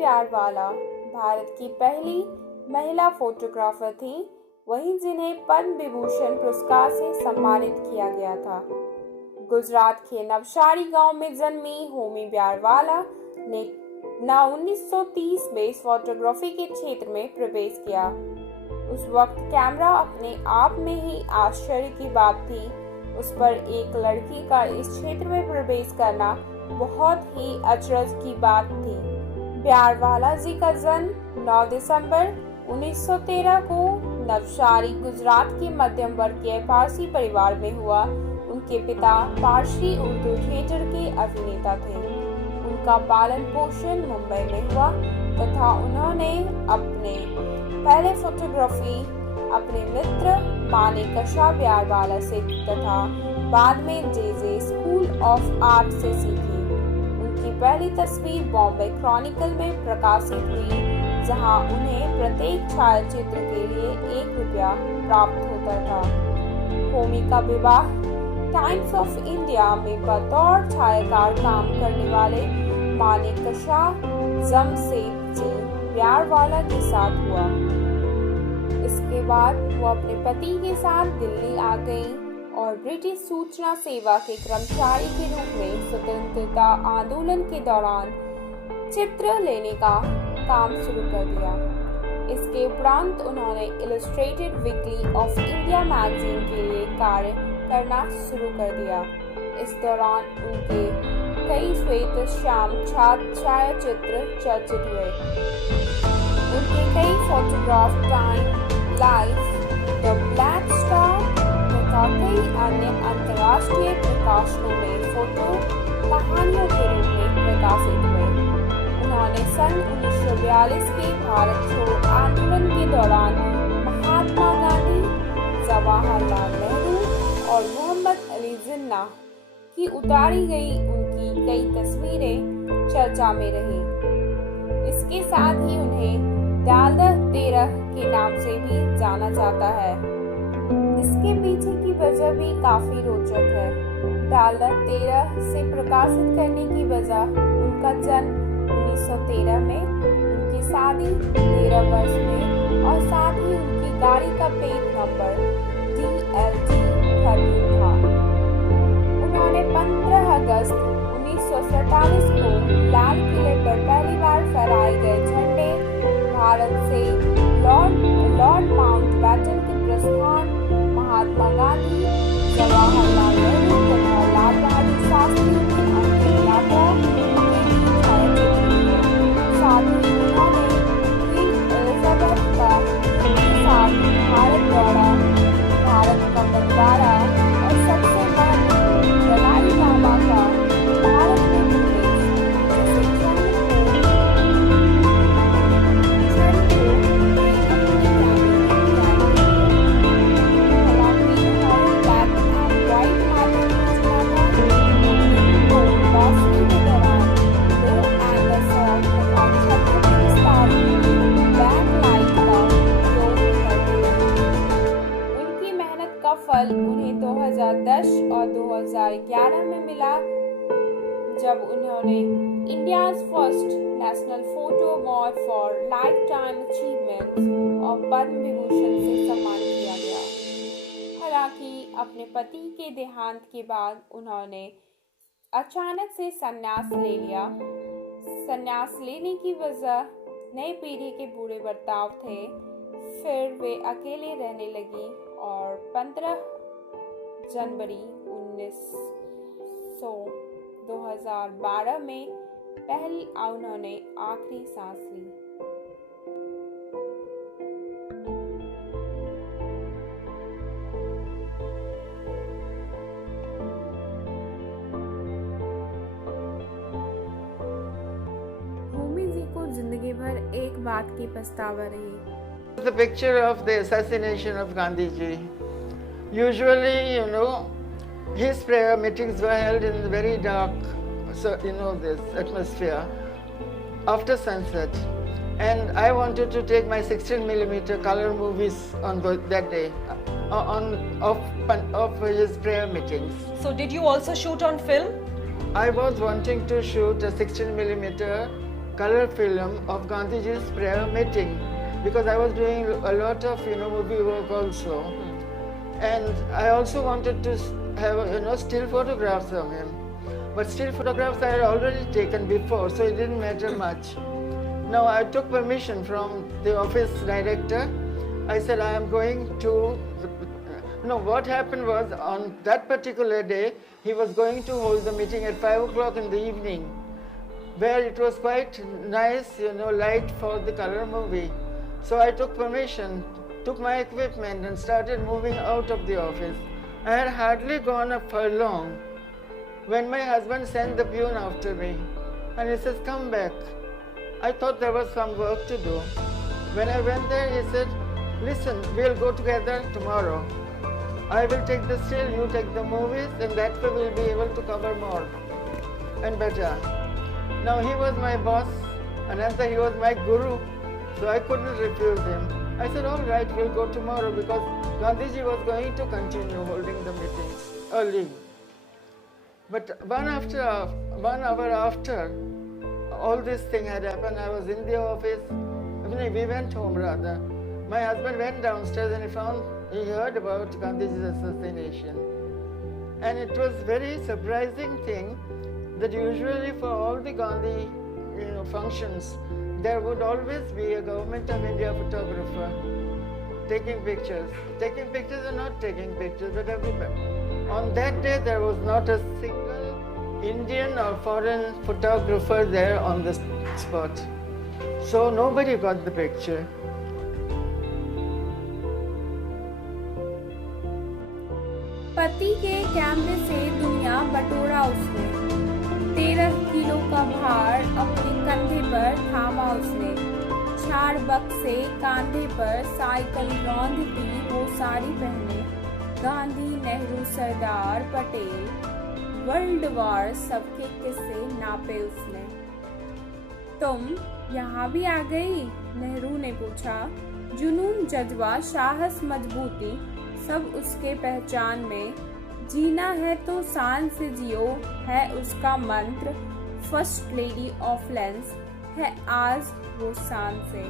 व्यारवाला भारत की पहली महिला फोटोग्राफर थी, वहीं जिन्हें पद्म विभूषण पुरस्कार से सम्मानित किया गया था। गुजरात के नवसारी गांव में जन्मी होमी व्यारवाला ने 1930 में फोटोग्राफी के क्षेत्र में प्रवेश किया। उस वक्त कैमरा अपने आप में ही आश्चर्य की बात थी। उस पर एक लड़की का इस क्षेत्र में प्रवेश करना बहुत ही अचरज की बात थी। व्यारवाला जी का जन्म 9 दिसंबर 1913 को नवसारी गुजरात के मध्यम वर्गीय पारसी परिवार में हुआ। उनके पिता पारसी उर्दू थिएटर के अभिनेता थे। उनका पालन पोषण मुंबई में हुआ तथा उन्होंने अपने पहले फोटोग्राफी अपने मित्र मानेकशा व्यारवाला से तथा बाद में जे स्कूल ऑफ आर्ट से सीखी। उनकी पहली तस्वीर बॉम्बे क्रॉनिकल में प्रकाशित हुई, जहां उन्हें प्रत्येक छायाचित्र के लिए 1 रुपया प्राप्त होता था। होमी का विवाह टाइम्स ऑफ इंडिया में बतौर छायाकार काम करने वाले मानेकशा जमशेद जी व्यारवाला के साथ हुआ। इसके बाद वो अपने पति के साथ दिल्ली आ गईं और ब्रिटिश सूचना सेवा के कर्मचारी के रूप में स्वतंत्रता आंदोलन के दौरान चित्र लेने का काम शुरू कर दिया। इसके उपरांत उन्होंने illustrated weekly off India magazine के लिए कार्य करना शुरू कर दिया। इस दौरान उनके कई श्वेत श्याम छायाचित्र चर्चित हुए। उनके कई photograph time life, the black star तथा कई अन्य अंतर्राष्ट्रीय प्रकाशनों में फोटो कहानियों के रूप में प्रकाशित हुए। उन्होंने सन 1942 के भारत छोड़ो आंदोलन के दौरान महात्मा गांधी, जवाहरलाल नेहरू और मोहम्मद अली जिन्ना की उतारी गई उनकी कई तस्वीरें चर्चा में रही। इसके साथ ही उन्हें डालर 13 के नाम से भी जाना जाता है। इसके पीछे की वजह भी काफी रोचक है। डालर 13 से प्रकाशित करने की वजह उनका जन्म 1913 में, उनकी शादी 13 वर्ष में और साथ ही उनकी गाड़ी का पेट नंबर DLT 13 था। उन्होंने 15 अगस्त 1947 को लाल किले पर पहली बार फहराए गए झंडे, भारत से लॉर्ड माउंटबेटन के प्रस्थान, महात्मा गांधी, जवाहरलाल नेहरू तथा लाल बहादुर शास्त्री की अंतिम यात्रा के छायाचित्र लिए। साथ ही उन्होंने क्वीन एलिजाबेथ का साथ भारत दौरा, भारत का बंटवारा और सबसे महत्वपूर्ण दलाई लामा का भारत में प्रवेश जैसे फल उन्हें 2010 और 2011 में मिला, जब उन्होंने India's first national photo award for life time achievement और पद्म विभूषण से सम्मानित किया गया। हालांकि अपने पति के देहांत के बाद उन्होंने अचानक से संन्यास ले लिया। संन्यास लेने की वजह नई पीढ़ी के बुरे बर्ताव थे। फिर वे अकेले रहने लगी और 15 जनवरी 2012 में पहली उन्होंने आखिरी सांस ली। होमी जी को जिंदगी भर एक बात की पछतावा रही। The picture of the assassination of Gandhi ji. Usually, his prayer meetings were held in very dark, so this atmosphere after sunset. And I wanted to take my 16mm color movies on that day, of his prayer meetings. So did you also shoot on film? I was wanting to shoot a 16mm color film of Gandhiji's prayer meeting, because I was doing a lot of movie work also, and I also wanted to have still photographs of him. But still photographs I had already taken before, so it didn't matter much. Now I took permission from the office director. I said I am going to. No, what happened was on that particular day he was going to hold the meeting at 5 o'clock in the evening, where it was quite nice, light for the color movie. So I took permission, took my equipment and started moving out of the office. I had hardly gone a furlong when my husband sent the peon after me and he says, "Come back." I thought there was some work to do. When I went there, he said, "Listen, we'll go together tomorrow. I will take the still, you take the movies, and that way we'll be able to cover more and better." Now he was my boss, and after he was my guru, so I couldn't refuse him. I said, "All right, we'll go tomorrow," because Gandhiji was going to continue holding the meetings early. But 1 hour after all this thing had happened, I was in the office. We went home rather. My husband went downstairs and he heard about Gandhiji's assassination. And it was very surprising thing that usually for all the Gandhi functions, there would always be a Government of India photographer taking pictures. Taking pictures or not taking pictures, but everybody. On that day, there was not a single Indian or foreign photographer there on the spot. So nobody got the picture. पति के कैमरे से दुनिया बटोरा उसने, 13 kilo का भार अपने कंधे पर थामा उसने, 4 बक्से कांधे पर साइकिल रौंदती वो साड़ी पहने, गांधी, नेहरू, सरदार पटेल, वर्ल्ड वॉर सबके किस्से नापे उसने। तुम यहाँ भी आ गई? नेहरू ने पूछा। जुनून, जज्बा, साहस, मजबूती सब उसके पहचान में। जीना है तो शान से जियो है उसका मंत्र। फर्स्ट लेडी ऑफ लेंस है आज वो शान से।